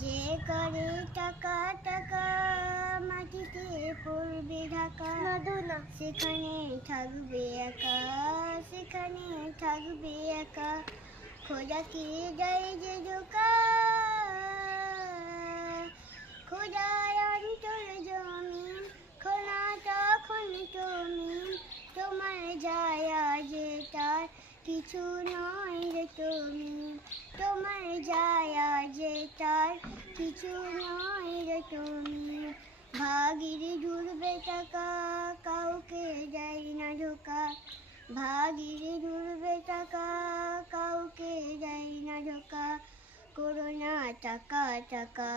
যে করে টাকা টাকা মাটিতে পড়বে ঢাকা না সেখানে থাকবে একা সেখানে থাকবে একা খোঁজাকে যায় যে ধোকা খোঁজার অন্তর জমিন খোলা তখন তুমি তোমার যায় যে তার কিছু নয় রে তুমি তোমার যায় যে তার কিছু নয় রে তুমি ভাগির ঢুলবে টাকা কাউকে দেয় না ঢোকা ভাগির ঢুলবে টাকা কাউকে দেয় না ঢোকা করোনা টাকা টাকা